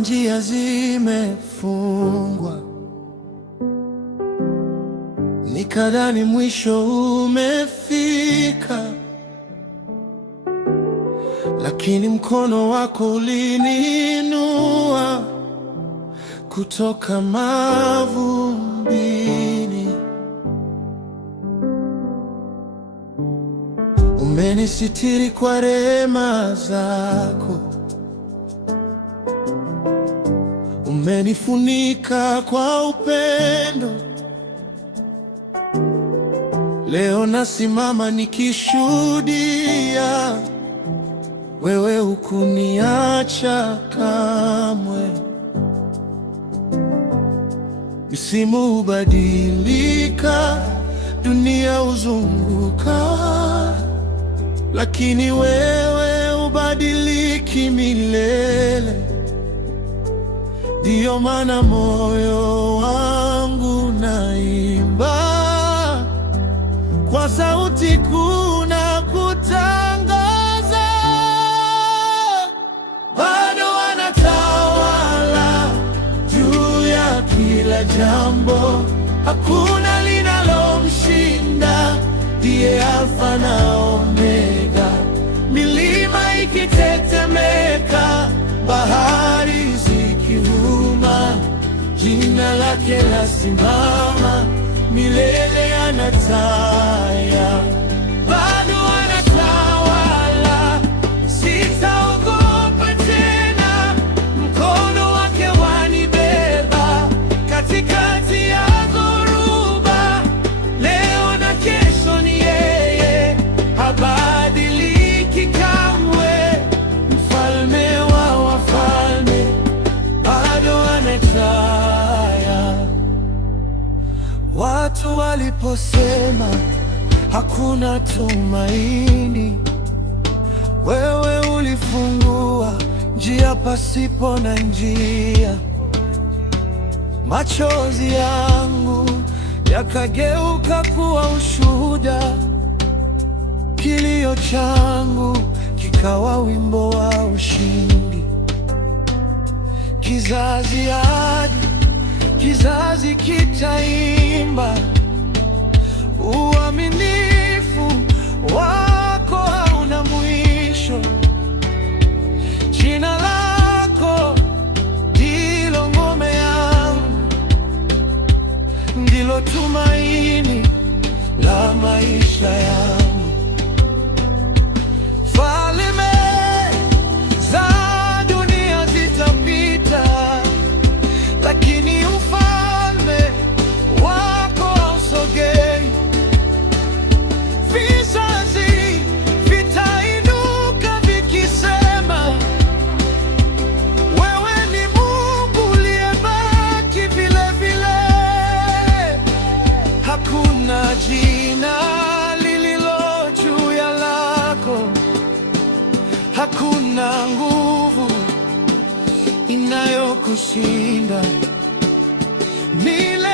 njia zimefungwa, nikadhani mwisho umefika, lakini mkono wako uliniinua kutoka mavumbini. Umenisitiri kwa rehema zako, umenifunika kwa upendo. Leo nasimama nikishuhudia, wewe hukuniacha kamwe. Misimu hubadilika, dunia huzunguka, lakini wewe hubadiliki milele. Ndiyo maana moyo wangu naimba kwa sauti kuu na kutangaza, bado anatawala juu ya kila jambo. Hakuna linalomshinda, ndiye Alfa na Omega. Milima ikitetemeka, bahari zikivuma, jina lake lasimama milele. Anataya, bado anatawala, sitaogopa tena. Mkono wake wanibeba katikati ya dhoruba. Leo na kesho ni yeye, habadiliki kamwe. Mfalme wa wafalme, bado anataya. Watu waliposema hakuna tumaini, wewe ulifungua njia pasipo na njia. Machozi yangu yakageuka kuwa ushuhuda, kilio changu kikawa wimbo wa ushindi. Kizazi hadi kizazi kitaimba, uaminifu wako hauna mwisho. Jina lako ndilo ngome yangu, ndilo tumaini la maisha yangu. Falme za dunia zitapita, lakini ufalme wako hausogei. Vizazi vitainuka vikisema, wewe ni Mungu uliyebaki vile vile. Hakuna jina lililo juu ya lako, hakuna nguvu inayokushinda milele.